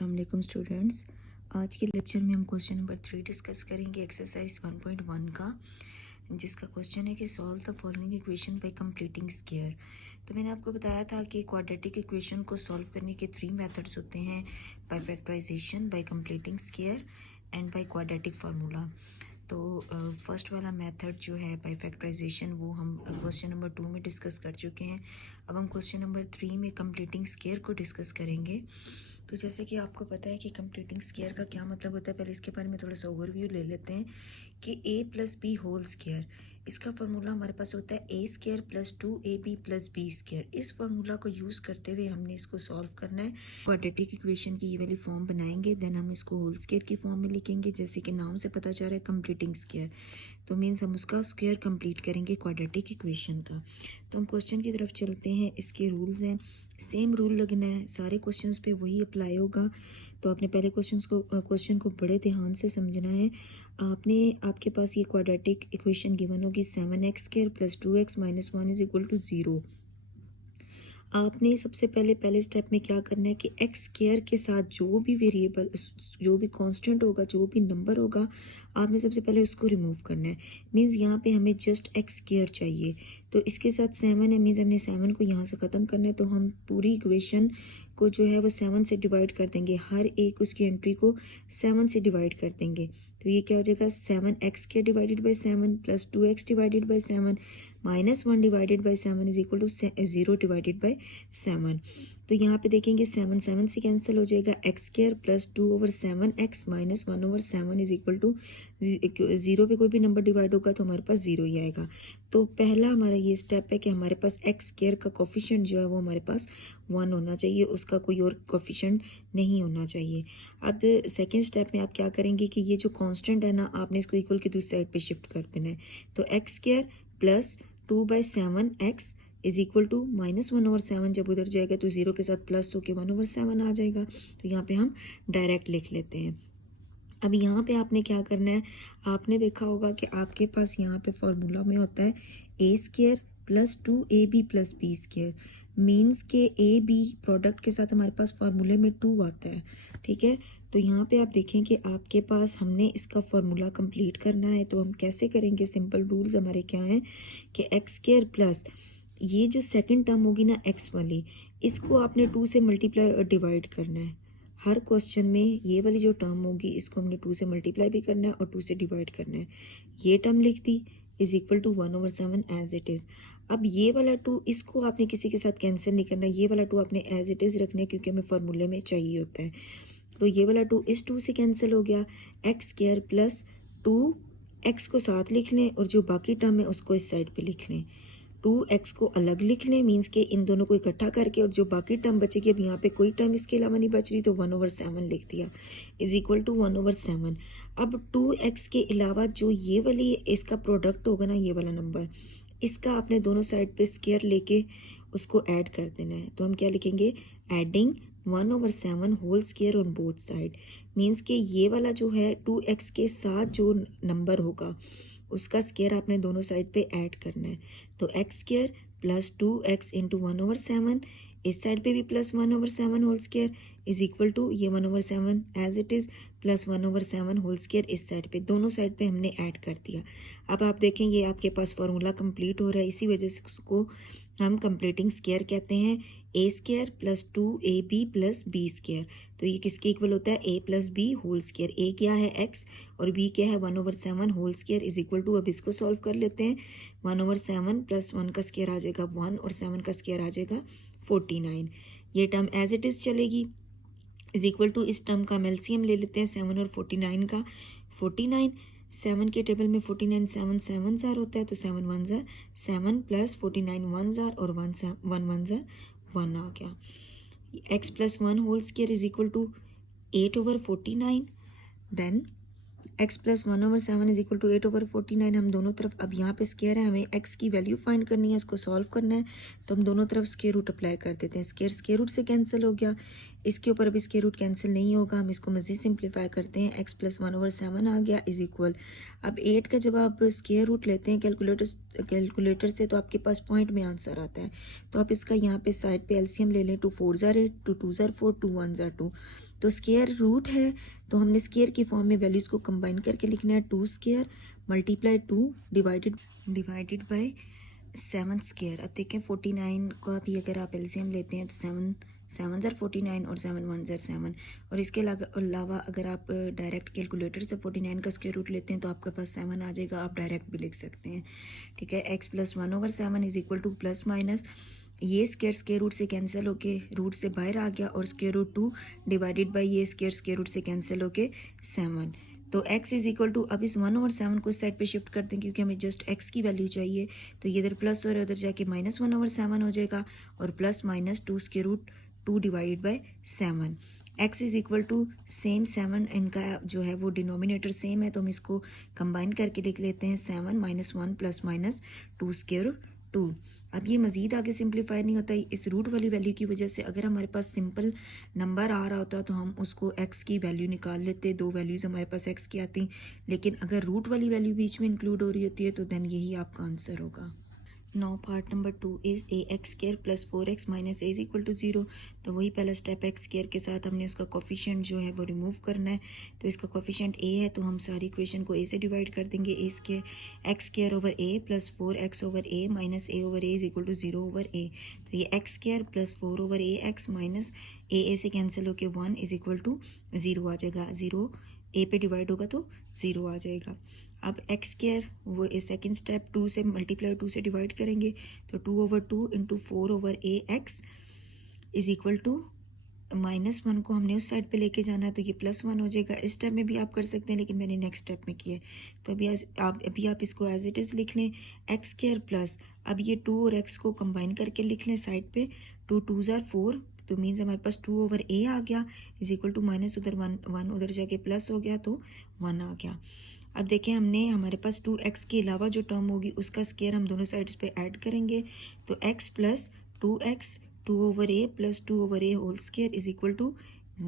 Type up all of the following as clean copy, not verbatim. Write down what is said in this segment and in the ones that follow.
अस्सलाम वालेकुम स्टूडेंट्स। आज के लेक्चर में हम क्वेश्चन नंबर 3 डिस्कस करेंगे एक्सरसाइज 1.1 का, जिसका क्वेश्चन है कि solve the following equation by completing square. तो मैंने आपको बताया था कि क्वाड्रेटिक इक्वेशन को सॉल्व करने के 3 मेथड्स होते हैं, by factorization, by completing square and by quadratic formula. तो फर्स्ट वाला मेथड जो है बाय फैक्टराइजेशन वो हम क्वेश्चन नंबर 2 में डिस्कस कर चुके हैं। अब हम क्वेश्चन नंबर 3 में कंप्लीटिंग स्क्वायर को डिस्कस करेंगे। तो जैसे कि आपको पता है कि कंप्लीटिंग स्क्वायर का क्या मतलब होता है, पहले इसके बारे में थोड़ा सा ओवरव्यू ले लेते हैं कि a plus B whole square, इसका फार्मूला हमारे पास होता है a square plus 2ab plus B square. इस फार्मूला को यूज़ करते हुए हमने इसको सॉल्व करना है। क्वाड्रेटिक इक्वेशन की ये वाली फॉर्म बनाएंगे, देन हम इसको होल स्क्वायर की फॉर्म में लिखेंगे। जैसे कि नाम से पता चल रहा है कंप्लीटिंग स्क्वायर, तो मीन्स हम उसका स्क्वायर कंप्लीट करेंगे क्वाड्रेटिक इक्वेशन का। तो हम क्वेश्चन की तरफ चलते हैं। इसके रूल्स हैं, सेम रूल लगना है, सारे क्वेश्चंस पे वही अप्लाई होगा। तो आपने पहले क्वेश्चन को बड़े ध्यान से समझना है। आपके पास ये क्वाड्रेटिक इक्वेशन गिवन होगी 7x square plus 2x minus 1 is equal to 0। आपने सबसे पहले स्टेप में क्या करना है कि एक्स स्क्वायर के साथ जो भी वेरिएबल, जो भी कांस्टेंट होगा, जो भी नंबर होगा, आपने सबसे पहले उसको रिमूव करना है। मींस यहाँ पे हमें जस्ट एक्स स्क्वायर चाहिए, तो इसके साथ 7 है, मीन्स हमने 7 को यहाँ से ख़त्म करना है। तो हम पूरी इक्वेशन को जो है वो 7 से डिवाइड कर देंगे, हर एक उसकी एंट्री को 7 से डिवाइड कर देंगे। तो ये क्या हो जाएगा, 7x square divided by 7 plus 2x divided by 7 minus 1 divided by 7 is equal to 0 divided by 7। तो यहाँ पे देखेंगे 7 से कैंसिल हो जाएगा, x square plus 2/7x minus 1/7 is equal to 0 पे कोई भी नंबर डिवाइड होगा तो हमारे पास 0 ही आएगा। तो पहला हमारा ये स्टेप है कि हमारे पास एक्स स्क्वायर का कोफिशिएंट जो है वो हमारे पास 1 होना चाहिए, उसका कोई और कोफिशिएंट नहीं होना चाहिए। अब सेकेंड स्टेप में आप क्या करेंगे कि ये जो कांस्टेंट है ना, आपने इसको इक्वल की दूसरी साइड पे शिफ्ट कर देना है। तो x square plus 2/7x is equal to minus 1/7, जब उधर जाएगा तो 0 के साथ प्लस होके 1/7 आ जाएगा। तो यहाँ पे हम डायरेक्ट लिख लेते हैं। अब यहाँ पे आपने क्या करना है, आपने देखा होगा कि आपके पास यहाँ पे फॉर्मूला में होता है a square plus 2ab plus B square. Means के ए बी प्रोडक्ट के साथ हमारे पास फार्मूले में 2 आता है, ठीक है। तो यहाँ पे आप देखें कि आपके पास हमने इसका फार्मूला कंप्लीट करना है। तो हम कैसे करेंगे, सिंपल रूल्स हमारे क्या हैं कि एक्स स्क्वायर प्लस ये जो सेकंड टर्म होगी ना एक्स वाली, इसको आपने 2 से मल्टीप्लाई डिवाइड करना है। हर क्वेश्चन में ये वाली जो टर्म होगी इसको हमने 2 से मल्टीप्लाई भी करना है और 2 से डिवाइड करना है। ये टर्म लिख दी is equal to 1/7 as it is. अब ये वाला 2 इसको आपने किसी के साथ कैंसिल नहीं करना, ये वाला 2 आपने एज इट इज़ रखना है क्योंकि हमें फार्मूले में चाहिए होता है। तो ये वाला 2 इस 2 से कैंसिल हो गया, एक्स स्क्वायर प्लस 2x को साथ लिख लें और जो बाकी टर्म है उसको इस साइड पे लिख लें। 2x को अलग लिख लें, मीन्स के इन दोनों को इकट्ठा करके, और जो बाकी टर्म बचेगी, अब यहाँ पे कोई टर्म इसके अलावा नहीं बच रही, तो 1/7 लिख दिया इज इक्वल टू 1/7। अब 2x के अलावा जो ये वाली इसका प्रोडक्ट होगा ना, ये वाला नंबर, इसका आपने दोनों साइड पे स्क्वायर लेके उसको ऐड कर देना है। तो हम क्या लिखेंगे, adding 1/7 whole square on both side. Means के ये वाला जो है 2x के साथ जो नंबर होगा उसका स्क्वायर आपने दोनों साइड पे ऐड करना है। तो x square plus 2x into 1/7, इस साइड पे भी plus 1/7 whole square is equal to ये 1/7 as it is plus 1/7 whole square इस साइड पे, दोनों साइड पे हमने ऐड कर दिया। अब आप देखें ये आपके पास फार्मूला कंप्लीट हो रहा है, इसी वजह से उसको हम कंप्लीटिंग स्क्वायर कहते हैं। a square plus 2ab plus B square, तो ये किसके इक्वल होता है, a plus B whole square. a क्या है x और b क्या है 1/7 whole square is equal to, अब इसको सॉल्व कर लेते हैं। 1/7 प्लस 1 का स्क्वायर आ जाएगा 1 और 7 का स्क्वायर आ जाएगा 49। ये टर्म एज इट इज़ चलेगी इज इक्वल टू, इस टर्म का हम एलसीएम ले लेते हैं 7 और 49 का। 49 7 के टेबल में 49 7 7 जार होता है, तो 7 1 जार 7 प्लस 49 1 जार और 1 1 जार 1 आ गया। x plus 1 whole square is equal to 8/49। Then x plus 1/7 is equal to 8/49। हम दोनों तरफ, अब यहाँ पे स्क्वायर है, हमें x की वैल्यू फाइंड करनी है, इसको सॉल्व करना है। तो हम दोनों तरफ स्क्वायर रूट अप्लाई कर देते हैं। स्क्वायर रूट से कैंसिल हो गया, इसके ऊपर अभी स्क्वायर रूट कैंसिल नहीं होगा, हम इसको मज़ीद सिंप्लीफाई करते हैं। x प्लस 1/7 आ गया इज इक्वल, अब 8 का जब आप स्क्वायर रूट लेते हैं कैलकुलेटर से तो आपके पास पॉइंट में आंसर आता है। तो आप इसका यहाँ पे साइड पे एलसीएम ले लें, 2 4 जार 8, 2 2 जार 4, 2 1 जार 2, तो स्केयर रूट है तो हमने स्केयर की फॉर्म में वैल्यूज़ को कंबाइन करके लिखना है, 2 square multiply 2 divided by 7 square. अब देखें 49 का भी अगर आप एलसीएम लेते हैं तो 7 ज़र 49 और 7 1 ज़र 7, और इसके अलावा अगर आप डायरेक्ट कैलकुलेटर से 49 का स्क्वायर रूट लेते हैं तो आपके पास 7 आ जाएगा, आप डायरेक्ट भी लिख सकते हैं। ठीक है, x plus 1/7 is equal to plus minus ये स्क्वायर रूट से कैंसिल होके रूट से बाहर आ गया, और स्क्वायर रूट 2 डिवाइडेड बाई ये स्क्वायर रूट से कैंसिल होके 7। तो x इज इक्वल टू, अब इस 1/7 को इस साइड पे शिफ्ट कर दें क्योंकि हमें जस्ट x की वैल्यू चाहिए, तो ये इधर प्लस हो रहा है उधर जाके माइनस 1/7 हो जाएगा, और plus minus 2 square root 2 divided by 7। x is equal to same 7, इनका जो है वो डिनोमिनेटर सेम है तो हम इसको कंबाइन करके लिख लेते हैं 7 माइनस 1 प्लस माइनस 2 स्क्वायर 2। अब ये मज़ीद आगे सिंप्लीफाई नहीं होता, इस रूट वाली वैल्यू की वजह से अगर हमारे पास सिंपल नंबर आ रहा होता तो हम उसको x की वैल्यू निकाल लेते, 2 वैल्यूज़ हमारे पास x की आती, लेकिन अगर रूट वाली वैल्यू बीच में इंक्लूड हो रही होती है तो देन यही आपका आंसर होगा। Now part number 2 is ax square plus 4x minus a is equal to 0। तो वही पहला स्टेप x स्क्वायर के साथ हमने उसका कोफिशिएंट जो है वो रिमूव करना है, तो इसका कोफिशिएंट a है तो हम सारी इक्वेशन को a से डिवाइड कर देंगे, a square x square over a plus 4x over a minus a over a is equal to 0 over a। तो ये x square plus 4 over a x minus a से कैंसिल होके 1 is equal to 0 आ जाएगा, 0 a पे divide होगा तो 0 आ जाएगा। अब x स्क्वायर वो सेकेंड स्टेप 2 से मल्टीप्लाई 2 से डिवाइड करेंगे, तो 2 over 2 into 4 over a x is equal to minus 1 को हमने उस साइड पे लेके जाना है तो ये प्लस 1 हो जाएगा। इस स्टेप में भी आप कर सकते हैं लेकिन मैंने नेक्स्ट स्टेप में किया है, तो अभी आप इसको एज इट इज़ लिख लें, एक्स स्क्वायर प्लस, अब ये 2 और x को कंबाइन करके लिख लें साइड पे, 2 2 ज़ार 4, तो मीन्स हमारे पास 2 ओवर a आ गया इज इक्वल टू माइनस उधर 1 उधर जाके प्लस हो गया तो 1 आ गया। अब देखें हमने हमारे पास 2x के अलावा जो टर्म होगी उसका स्क्वायर हम दोनों साइड्स पे ऐड करेंगे, तो x plus 2x 2 over a plus 2 over a whole square is equal to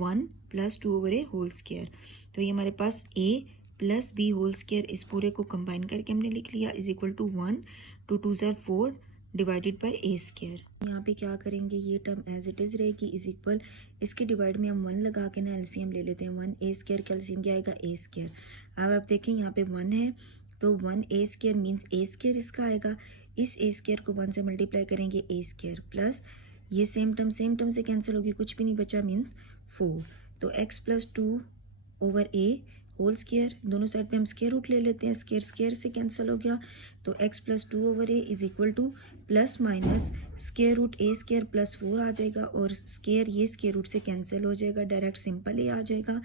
1 plus 2 over a whole square. तो ये हमारे पास a plus b whole square इस पूरे को कंबाइन करके हमने लिख लिया इज इक्वल टू 1 2 2 ज़ार 4 डिवाइडेड बाय a स्क्वायर। यहाँ पे क्या करेंगे, ये टर्म एज इट इज़ रहेगी इज इक्वल, इसके डिवाइड में हम 1 लगा के ना एलसीएम ले लेते हैं, 1 a स्क्वायर का एलसीएम क्या आएगा a स्क्वायर। अब आप देखें यहाँ पे 1 है तो 1 a square means a square इसका आएगा, इस a स्क्वायर को 1 से मल्टीप्लाई करेंगे a स्क्वायर प्लस ये सेम टर्म से कैंसिल होगी, कुछ भी नहीं बचा मीन्स 4, तो x plus 2 over a whole square, दोनों साइड पे हम स्क्वायर रूट ले लेते हैं, स्क्वायर से कैंसिल हो गया, तो x plus 2 over a is equal to plus minus square root a square plus 4 आ जाएगा, और स्क्वायर ये स्क्वायर रूट से कैंसिल हो जाएगा, डायरेक्ट सिंपल a आ जाएगा।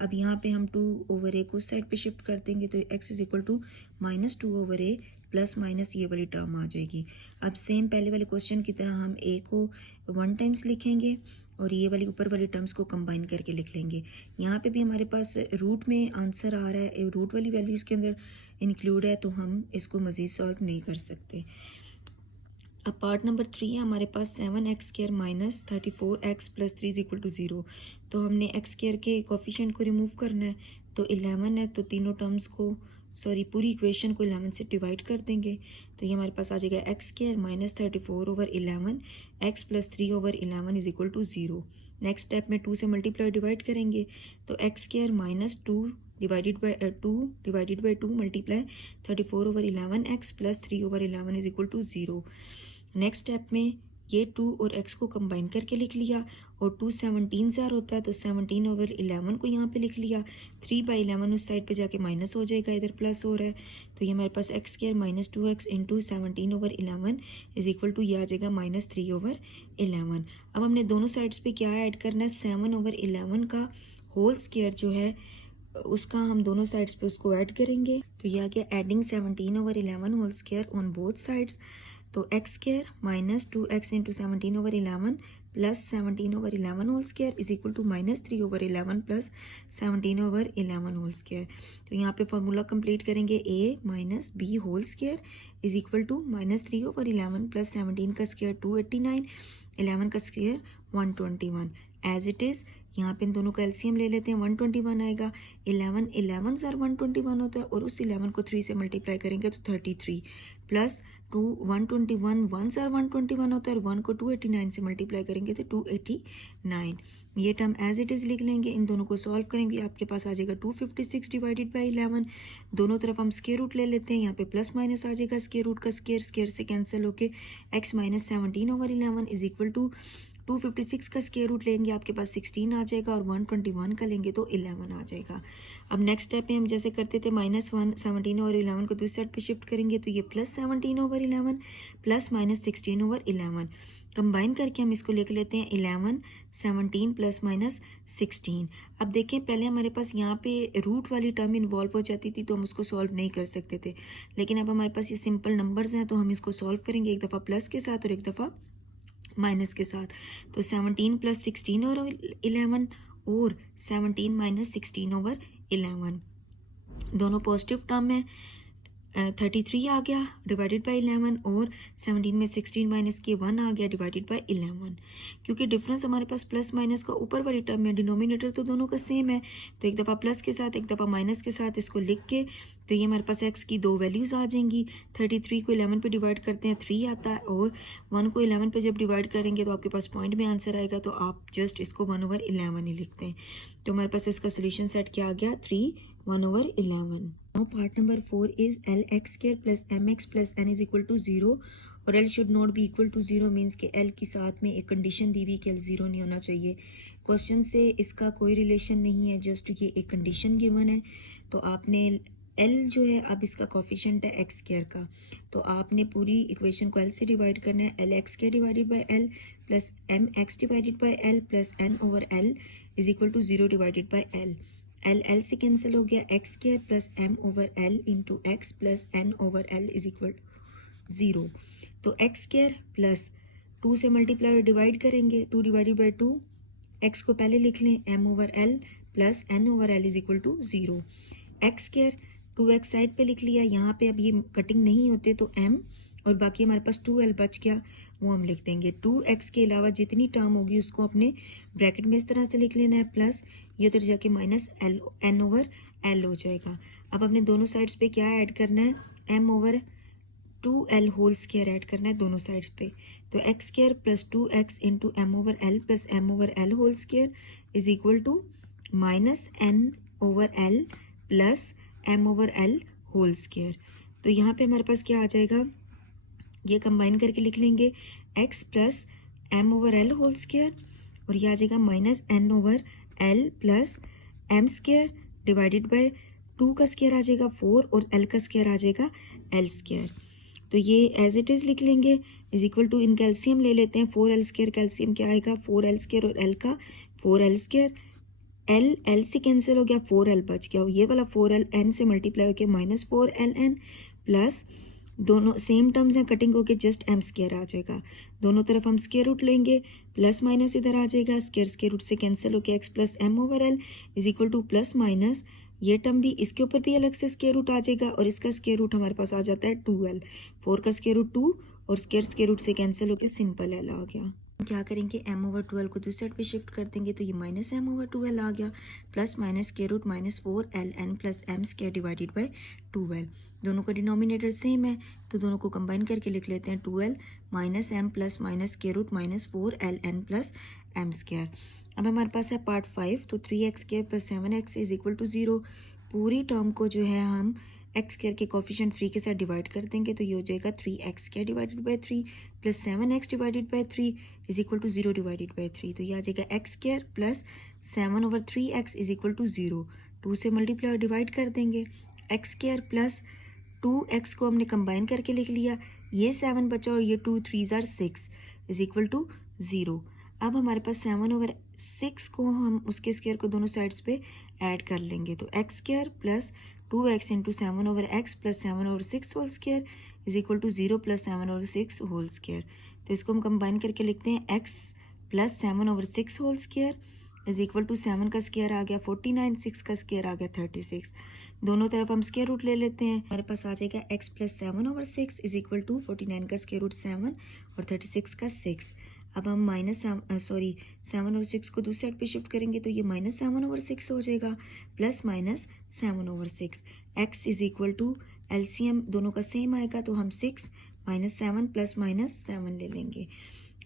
अब यहाँ पे हम 2 ओवर a को उस साइड पे शिफ्ट कर देंगे तो x is equal to minus 2 over a plus minus ये वाली टर्म आ जाएगी। अब सेम पहले वाले क्वेश्चन की तरह हम a को 1 टाइम्स लिखेंगे और ये वाली ऊपर वाली टर्म्स को कंबाइन करके लिख लेंगे। यहाँ पे भी हमारे पास रूट में आंसर आ रहा है, रूट वाली वैल्यू इसके अंदर इंक्लूड है तो हम इसको मज़ीद सॉल्व नहीं कर सकते। अब पार्ट नंबर 3 है हमारे पास 7x square minus 34x plus 3 is equal to 0। तो हमने x स्क्वायर के कोफिशिएंट को रिमूव करना है, तो 11 है तो तीनों टर्म्स को पूरी इक्वेशन को 11 से डिवाइड कर देंगे, तो ये हमारे पास आ जाएगा x square minus 34 over 11 x plus 3 over 11 is equal to 0। Next step में 2 से मल्टीप्लाई डिवाइड करेंगे, तो x square minus 2 divided by 2 multiply 34 over 11 x plus 3 over 11 is equal to 0। Next step में ये 2 और x को कंबाइन करके लिख लिया, और 2 17 ज़ार होता है तो 17 ओवर 11 को यहाँ पे लिख लिया, 3 बाई 11 उस साइड पे जाके माइनस हो जाएगा, इधर प्लस हो रहा है, तो ये हमारे पास x square minus 2x into 17 over 11 is equal to ये आ जाएगा माइनस 3 ओवर 11। अब हमने दोनों साइड्स पे क्या ऐड करना है, 7 ओवर 11 का होल स्क्वायर जो है उसका हम दोनों साइड्स पे उसको ऐड करेंगे, तो यह आ गया adding 17 over 11 whole square on both sides, तो x square minus 2x into 17 over 11 plus 17 over 11 whole square is equal to minus 3 over 11 plus 17 over 11 whole square. तो यहाँ पे फॉर्मूला कंप्लीट करेंगे, a minus b whole square is equal to minus 3 over 11 plus 17 का square 289, 11 का square 121 as it is. यहाँ पे इन दोनों का एलसीएम ले लेते हैं, 121 आएगा, 11 ज़ार 121 होता है, और उस 11 को 3 से मल्टीप्लाई करेंगे तो 33 प्लस 121 1 आर 121 होता है और 1 को 289 से मल्टीप्लाई करेंगे तो 289। ये टर्म एज इट इज़ लिख लेंगे, इन दोनों को सॉल्व करेंगे, आपके पास आ जाएगा 256 डिवाइडेड बाई 11। दोनों तरफ हम स्क्वायर रूट ले लेते हैं, यहाँ पे प्लस माइनस आ जाएगा, स्क्वायर रूट का स्क्वायर से कैंसिल होके x minus 17/11 is equal to 256 का स्क्वायर रूट लेंगे आपके पास 16 आ जाएगा और 121 का लेंगे तो 11 आ जाएगा। अब नेक्स्ट स्टेप में हम जैसे करते थे -1 17/11 को दूसरी साइड पे शिफ्ट करेंगे तो ये प्लस 17/11 प्लस माइनस 16/11 कंबाइन करके हम इसको लिख लेते हैं 11 17 प्लस माइनस 16। अब देखें पहले हमारे पास यहाँ पे रूट वाली टर्म इन्वॉल्व हो जाती थी तो हम उसको सॉल्व नहीं कर सकते थे, लेकिन अब हमारे पास ये सिंपल नंबर्स हैं तो हम इसको सॉल्व करेंगे, एक दफ़ा प्लस के साथ और एक दफ़ा माइनस के साथ। तो 17 प्लस 16 और 11 और 17 माइनस 16/11 दोनों पॉजिटिव टर्म है। 33 आ गया डिवाइडेड बाई 11 और 17 में 16 माइनस के 1 आ गया डिवाइडेड बाई 11। क्योंकि डिफरेंस हमारे पास प्लस माइनस का ऊपर वाली टर्म में, डिनोमिनेटर तो दोनों का सेम है, तो एक दफ़ा प्लस के साथ एक दफ़ा माइनस के साथ इसको लिख के तो ये हमारे पास x की दो वैल्यूज़ आ जाएंगी। 33 को 11 पे डिवाइड करते हैं 3 आता है और 1 को 11 पे जब डिवाइड करेंगे तो आपके पास पॉइंट में आंसर आएगा, तो आप जस्ट इसको 1/11 ही लिखते हैं। तो हमारे पास इसका सोल्यूशन सेट क्या आ गया 3 1/11। Now part number 4 is Lx square plus mx plus n is equal to 0 और L should not be equal to 0 means कि L की साथ में एक कंडीशन दी हुई कि L 0 नहीं होना चाहिए। क्वेश्चन से इसका कोई रिलेशन नहीं है, जस्ट ये एक कंडीशन गिवन है। तो आपने L जो है अब इसका कोफिशिएंट है x स्क्वायर का, तो आपने पूरी इक्वेशन को L से डिवाइड करना है। L x square divided by L plus m x divided by L plus n/L is equal to 0 divided by L। L से कैंसिल हो गया, x square plus m/L into x plus n/L is equal 0। तो x square plus 2 से multiply और divide करेंगे, 2 divided by 2, x को पहले लिख लें m/L plus n/L is equal to 0। x square 2x side पे लिख लिया, यहाँ पे अब ये कटिंग नहीं होते तो m और बाकी हमारे पास 2l बच गया, वो हम लिख देंगे। 2x के अलावा जितनी टर्म होगी उसको अपने ब्रैकेट में इस तरह से लिख लेना है, प्लस ये उधर जाके माइनस n/L हो जाएगा। अब अपने दोनों साइड्स पे क्या ऐड करना है, m/2l होल स्क्वायर ऐड करना है दोनों साइड्स पे। तो x square plus 2x into m/L plus m/L whole square is equal to minus n/L plus m/L whole square. तो यहाँ पे हमारे पास क्या आ जाएगा, ये कंबाइन करके लिख लेंगे x plus m/L whole square और ये आ जाएगा minus n/L plus m square divided by 2 का स्क्वायर आ जाएगा 4 और L का स्क्वायर आ जाएगा L स्क्वायर। तो ये एज इट इज़ लिख लेंगे इज इक्वल टू, इन कैल्शियम ले लेते हैं, 4L स्क्वायर कैल्शियम क्या आएगा 4L स्क्वायर और L का 4L स्क्वायर। L से कैंसिल हो गया, 4L बच गया, ये वाला 4L n से मल्टीप्लाई होकर माइनस 4LN प्लस दोनों सेम टर्म्स हैं, कटिंग होके जस्ट m स्क्वायर आ जाएगा। दोनों तरफ हम स्क्वायर रूट लेंगे, प्लस माइनस इधर आ जाएगा, स्क्वायर रूट से कैंसिल होके x plus m/L is equal to plus minus ये टर्म भी, इसके ऊपर भी अलग से स्क्वायर रूट आ जाएगा और इसका स्क्वायर रूट हमारे पास आ जाता है 2l। 4 का स्क्वायर रूट 2 और स्क्वायर रूट से कैंसिल होकर सिंपल l आ गया। क्या करेंगे, m/2l को दूसरी साइड पे शिफ्ट कर देंगे तो ये माइनस m/2l आ गया, plus minus square root minus 4ln plus m square divided by 2l। दोनों का डिनोमिनेटर सेम है तो दोनों को कंबाइन करके लिख लेते हैं 2l minus m plus minus square root minus 4ln plus m square. अब हमारे पास है पार्ट 5, तो 3x square plus 7x is equal to 0। पूरी टर्म को जो है हम x स्क्वायर के कोफिशिएंट 3 के साथ डिवाइड कर देंगे तो ये हो जाएगा 3x square divided by 3 plus 7x divided by 3 is equal to 0 divided by 3। तो ये आ जाएगा x square plus 7/3x is equal to 0। 2 से मल्टीप्लाई और डिवाइड कर देंगे, x स्क्वायर प्लस 2x को हमने कंबाइन करके लिख लिया, ये 7 बचा और ये 2 3s are 6 is equal to 0। अब हमारे पास 7/6 को हम उसके स्क्वायर को दोनों साइड्स पे ऐड कर लेंगे, तो x square plus 2x into 7/x plus 7/6 whole square is equal to 0 plus 7/6 whole square. तो इसको हम कंबाइन करके लिखते हैं x plus 7/6 whole square is equal to 7 का स्क्वायर आ गया 49, 6 का स्क्वायर आ गया 36। दोनों तरफ हम स्क्वायर रूट ले लेते हैं, हमारे पास आ जाएगा x plus 7/6 is equal to 49 का स्क्वायर रूट 7 और 36 का 6। अब हम 7 और 6 को दूसरी साइड पे शिफ्ट करेंगे तो ये माइनस 7/6 हो जाएगा, plus minus 7/6। x is equal to LCM दोनों का सेम आएगा, तो हम 6 -7 प्लस -7 ले लेंगे।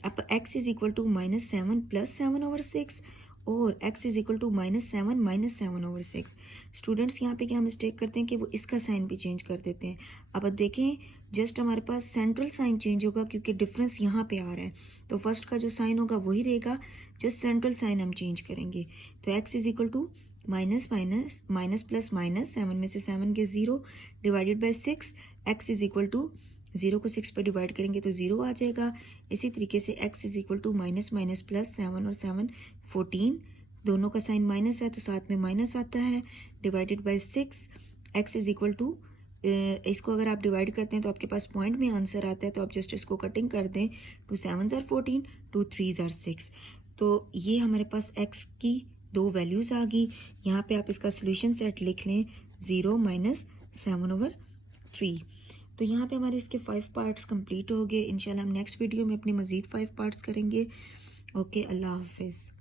अब x is equal to -7 plus 7/6 और x is equal to -7 -7/6। Students यहाँ पे क्या मिस्टेक करते हैं कि वो इसका साइन भी चेंज कर देते हैं। अब देखें, जस्ट हमारे पास सेंट्रल साइन चेंज होगा क्योंकि डिफरेंस यहाँ पे आ रहा है, तो फर्स्ट का जो साइन होगा वही रहेगा, जस्ट सेंट्रल साइन हम चेंज करेंगे। तो x is equal to minus minus minus plus minus, 7 में से 7 के 0 divided by 6, x is equal to 0 को 6 पर डिवाइड करेंगे तो 0 आ जाएगा। इसी तरीके से x is equal to minus minus plus 7 और 7 14, दोनों का साइन माइनस है तो साथ में माइनस आता है, divided by 6, x is equal to, इसको अगर आप डिवाइड करते हैं तो आपके पास पॉइंट में आंसर आता है, तो आप जस्ट इसको कटिंग कर दें, 2 7s are 14, 2 3s are 6। तो ये हमारे पास x की दो वैल्यूज़ आ गई। यहाँ पे आप इसका सोल्यूशन सेट लिख लें, 0 -7/3। तो यहाँ पे हमारे इसके 5 पार्ट्स कंप्लीट हो गए। इंशाल्लाह हम नेक्स्ट वीडियो में अपने मज़ीद 5 पार्ट्स करेंगे। ओके, अल्लाह हाफिज़।